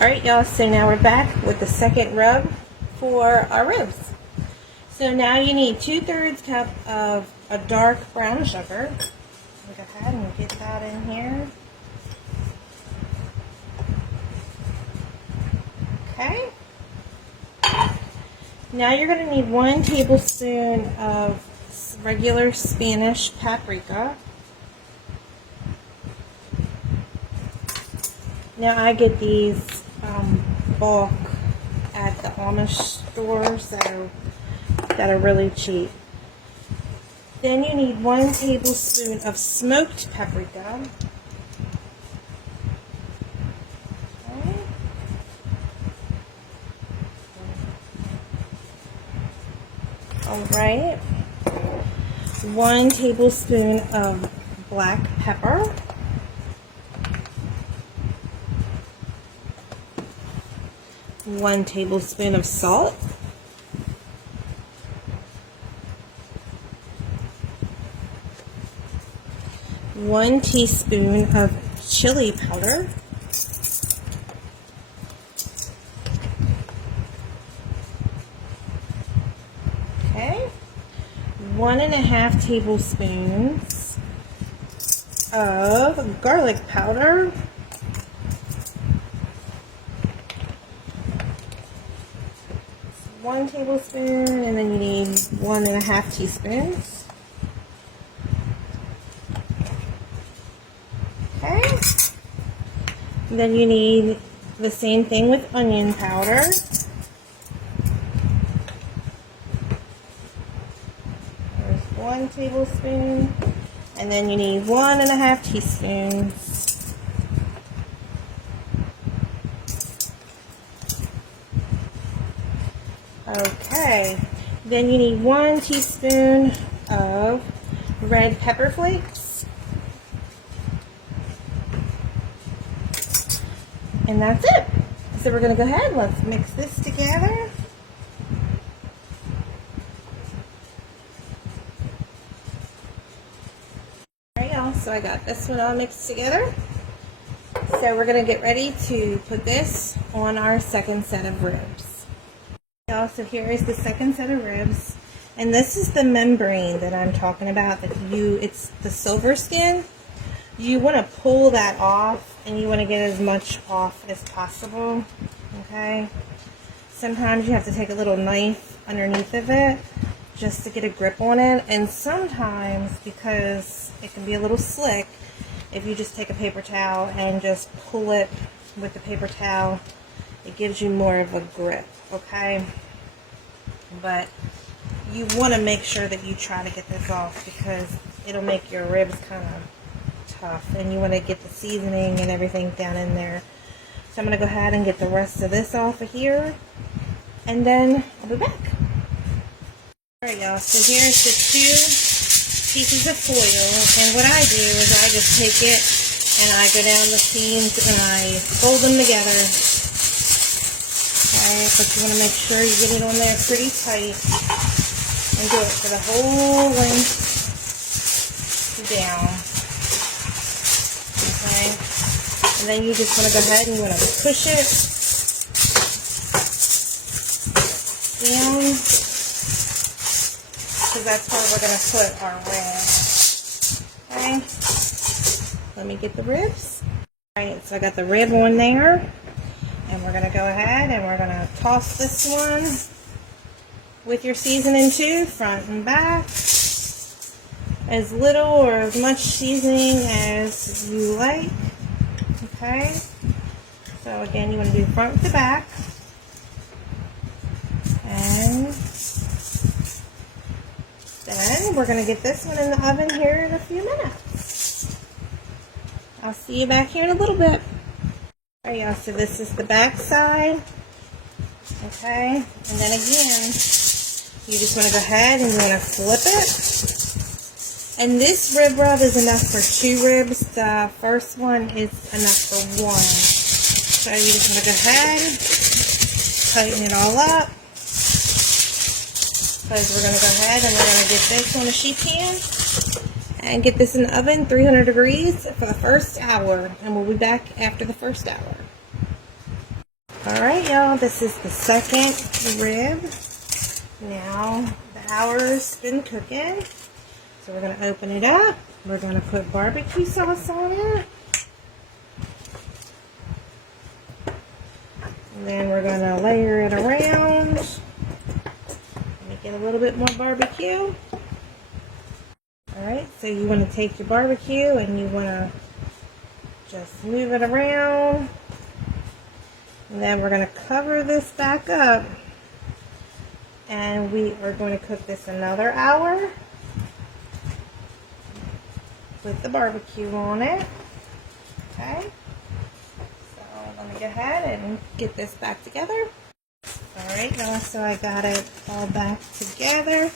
Alright y'all, so now we're back with the second rub for our ribs. So now you need 2/3 cup of a dark brown sugar. Go ahead and get that in here. Okay. Now you're going to need 1 tablespoon of regular Spanish paprika. Now I get these bulk at the Amish stores that are really cheap. Then you need 1 tablespoon of smoked paprika. Okay. Alright. 1 tablespoon of black pepper. 1 tablespoon of salt. 1 teaspoon of chili powder. Okay. 1½ tablespoons of garlic powder. 1 tablespoon, and then you need 1½ teaspoons. Okay. And then you need the same thing with onion powder. There's 1 tablespoon, and then you need 1½ teaspoons. Okay, then you need 1 teaspoon of red pepper flakes. And that's it. So we're going to go ahead, let's mix this together. Alright y'all, so I got this one all mixed together. So we're going to get ready to put this on our second set of ribs. So here is the second set of ribs, and this is the membrane that I'm talking about. It's the silver skin. You want to pull that off, and you want to get as much off as possible. Okay. Sometimes you have to take a little knife underneath of it just to get a grip on it, and sometimes, because it can be a little slick, if you just take a paper towel and just pull it with the paper towel, it gives you more of a grip. Okay, but you want to make sure that you try to get this off because it'll make your ribs kind of tough, and you want to get the seasoning and everything down in there. So I'm going to go ahead and get the rest of this off of here, and then I'll be back. Alright y'all, so here's the 2 pieces of foil, and what I do is I just take it and I go down the seams and I fold them together. Okay, but you want to make sure you get it on there pretty tight and do it for the whole length down. Okay, and then you just want to go ahead and you want to push it down because that's where we're going to put our rib. Okay, let me get the ribs. Alright, so I got the rib on there. And we're going to go ahead and we're going to toss this one with your seasoning too, front and back. As little or as much seasoning as you like. Okay. So again, you want to do front to back. And then we're going to get this one in the oven here in a few minutes. I'll see you back here in a little bit. Alright y'all, so this is the back side. Okay, and then again, you just want to go ahead and you want to flip it. And this rib rub is enough for 2 ribs. The first one is enough for 1. So you just want to go ahead, tighten it all up. Because we're going to go ahead and we're going to get this on a sheet pan. And get this in the oven, 300 degrees for the first hour. And we'll be back after the first hour. Alright, y'all, this is the second rib. Now, the hour's been cooking. So we're going to open it up. We're going to put barbecue sauce on it. And then we're going to layer it around. Make it a little bit more barbecue. Alright, so you want to take your barbecue and you want to just move it around. And then we're going to cover this back up. And we are going to cook this another hour with the barbecue on it. Okay. So let me go ahead and get this back together. Alright, now so I got it all back together.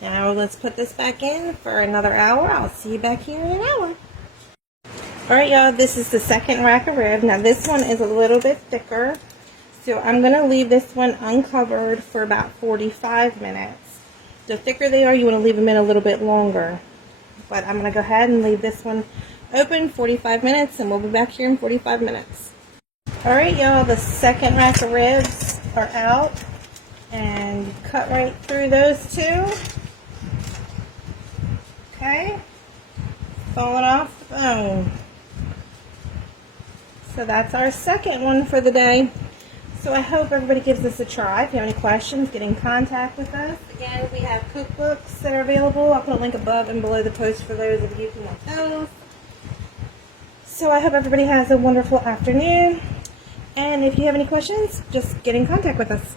Now let's put this back in for another hour. I'll see you back here in an hour. Alright, y'all, this is the second rack of ribs. Now this one is a little bit thicker, so I'm going to leave this one uncovered for about 45 minutes. The thicker they are, you want to leave them in a little bit longer. But I'm going to go ahead and leave this one open 45 minutes, and we'll be back here in 45 minutes. Alright, y'all, the second rack of ribs are out, and you cut right through those two. Okay, falling off the bone. So that's our second one for the day. So I hope everybody gives this a try. If you have any questions, get in contact with us. Again, we have cookbooks that are available. I'll put a link above and below the post for those of you who want those. So I hope everybody has a wonderful afternoon. And if you have any questions, just get in contact with us.